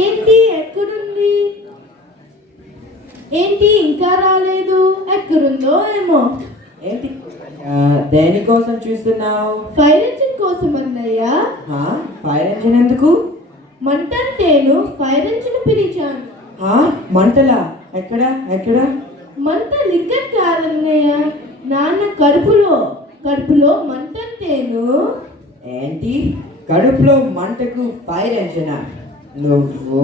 ఏంటి ఎక్కడుంది? ఏంటి ఇంకా రాలేదు? ఎక్కడుందో ఏమో. ఏంటి దేనికోసం చూస్తున్నావు? ఫైర్ ఇంజిన్ కోసం అన్నయ్య. ఫైర్ ఇంజిన్ ఎందుకు? మంటంటేను ఫైర్ ఇంజిన్ పిలిచాను. మంటలా? ఎక్కడ ఎక్కడ? మంట లిక్కర్ కాదన్నయ్య, నాన్న కడుపులో మంటంటేను. ఏంటి కడుపులో మంటకు ఫైర్ ఇంజినా? నువ్వు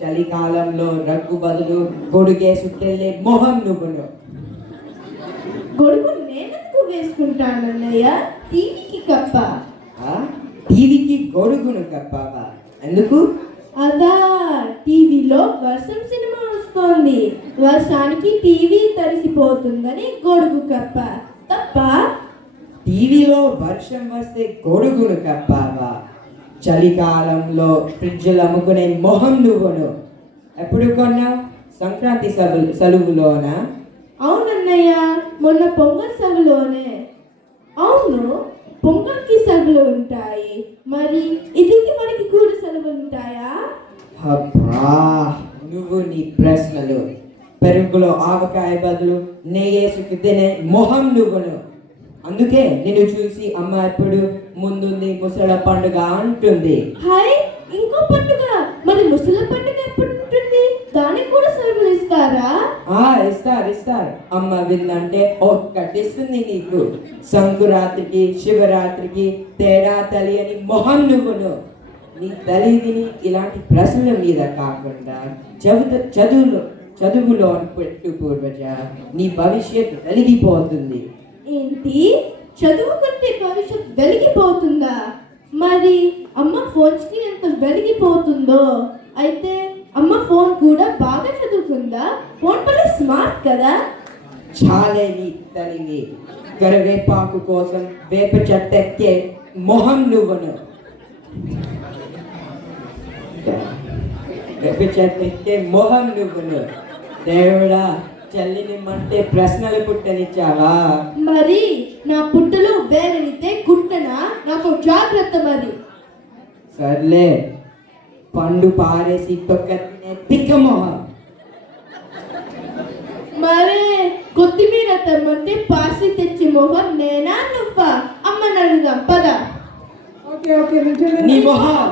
చలికాలంలో రగ్గు బదులు గొడుగేసుకెళ్ళే మొహం నువ్వును. గొడుగు నేనెందుకు వేసుకుంటానన్నయ్య? టీవీకి కప్ప. టీవీకి గొడుగును కప్పావా? ఎందుకు? అదా, టీవీలో వర్షం సినిమా వస్తోంది, వర్షానికి టీవీ తడిసిపోతుందని గొడుగు కప్ప. తప్ప? టీవీలో వర్షం వస్తే గొడుగును కప్పావా? చలికాలంలో ఫ్రిడ్జ్లు అమ్ముకునే మొహం నువ్వును. ఎప్పుడు కొన్నావు? సంక్రాంతి సెలవులోనా? అవునన్నయ్య, మొన్న పొంగల్ సెలవులోనే. అవును, పొంగల్కి సెలవులు ఉంటాయి, మరి ఇదికి మనకి కూడా సెలవులు ఉంటాయా? అబ్బా, నువ్వు నీ ప్రశ్నలు. పెరుగులో ఆవకాయ బదులు నెయ్యేసుకు తినే మొహం నువ్వును. అందుకే నిన్ను చూసి అమ్మ ఎప్పుడు ముందుంది ముసల పండుగ అంటుంది. హాయ్, ఇంకో పండుగ? మరి ముసల పండుగ ఎప్పుడు ఉంటుంది? దానికి కూడా సెలవులు ఇస్తారా? ఇస్తారు. అమ్మ విందంటే ఒక్కటిస్తుంది నీకు. సంకురాత్రికి శివరాత్రికి తేడా తెలియని మొహం నువ్వును. నీ తల్లిదిని ఇలాంటి ప్రశ్నల మీద కాకుండా చదువులో పెట్టు పూర్వజ. నీ భవిష్యత్తు వెలిగిపోతుంది. ఏంటి? చదువుకుంటే భవిష్యత్ వెలిగిపోతుందా? మరి అమ్మ ఫోన్ స్క్రీన్ ఎంత వెలిగిపోతుందో. అయితే అమ్మ ఫోన్ కూడా బాగా చదువుకుందా? ఫోన్ పని స్మార్ట్ కదా. చాలే నీ తల్లి. కరివేపాకు కోసం వేప చెట్టెక్కే మొహం నువ్వును. వేప చెట్టెక్కే మొహం నువ్వును. దేవుడా, చల్లిని మంటే ప్రశ్నలు పుట్టనిచ్చావా? మరి నా పుట్టలో వేలనితే గుట్టనా? నాకు జాగ్రత్త. మరి సర్లే, పండు పారేసి తొక్కనే తిక్కమోహం. మరే కొత్తిమీర తెమ్మంటే పాసి తెచ్చి మొహం నేనా నువ్వా? అమ్మని అడుగుదాం పద. నీ మొహం